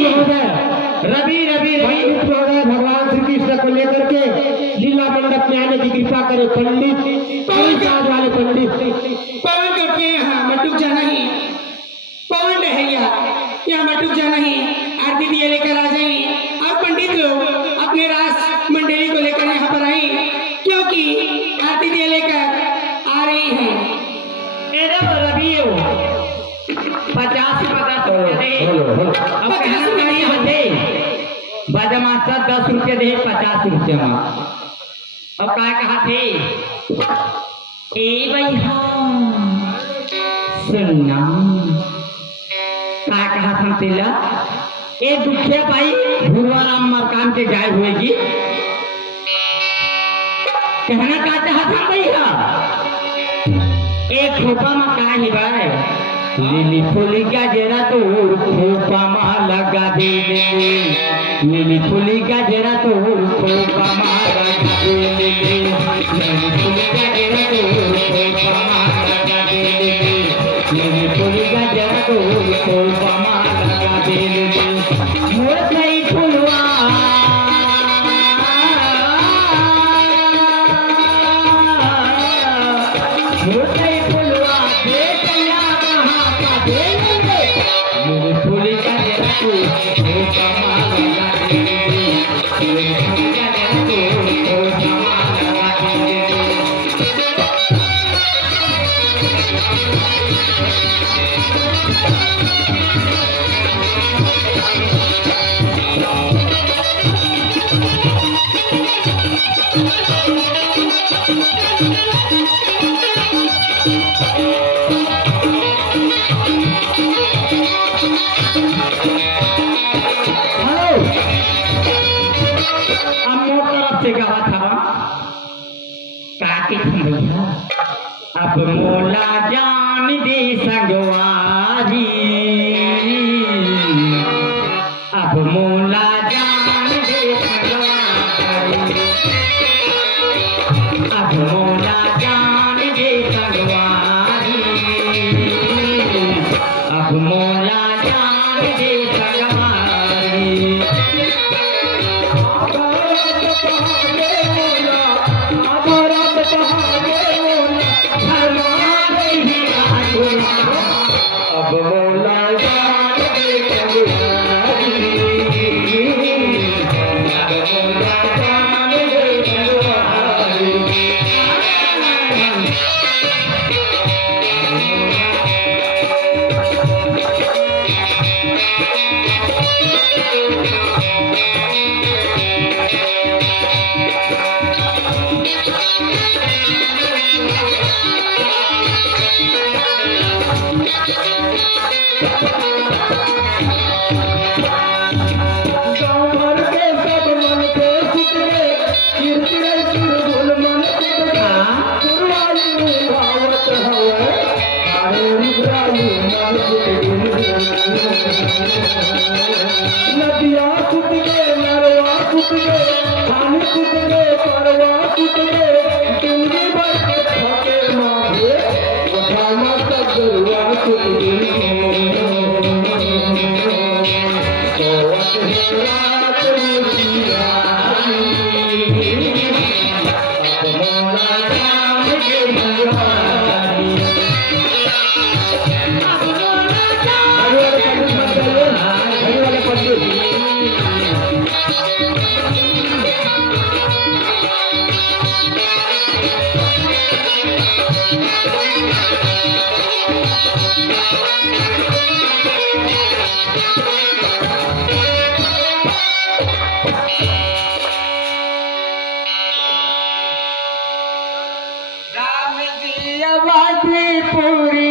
रवि रवि महोदय भगवान श्री कृष्ण को लेकर के लीला मंडप में आने की कृपा करे पंडित वाले पंडित पवन करके यहाँ मटुक जाना ही पवन है यहाँ मटुक जाना ही आरती दिए लेकर आ जाए और पंडित लोग अपने रास मंडली को लेकर यहाँ पर आए क्योंकि आरती दिए लेकर आ रही है। रवि 10 रुपये दे 50 रुपये में अब क्या कहा थे ए भैया सुनना क्या कहा था तेला ए दुखे भाई भुरवा राम मकान के गाय हुएगी कहना क्या चाहा था भैया एक खोपा में कहा ही भाई लिली फुली का जरा तो खोपा में लगा दे लिली फुली का जरा तो खोपा में लगा दे लिली फुली का जरा तो खोपा में लगा दे लिली फुली का जरा तो खोपा में लगा दे मोर नहीं फुलवा अब मोला जान दे संगवारी अब मोला जान दे संगवारी अब मोला जान दे संगवारी अब मोला जान दे संगवारी अब मोला आबादी पूरी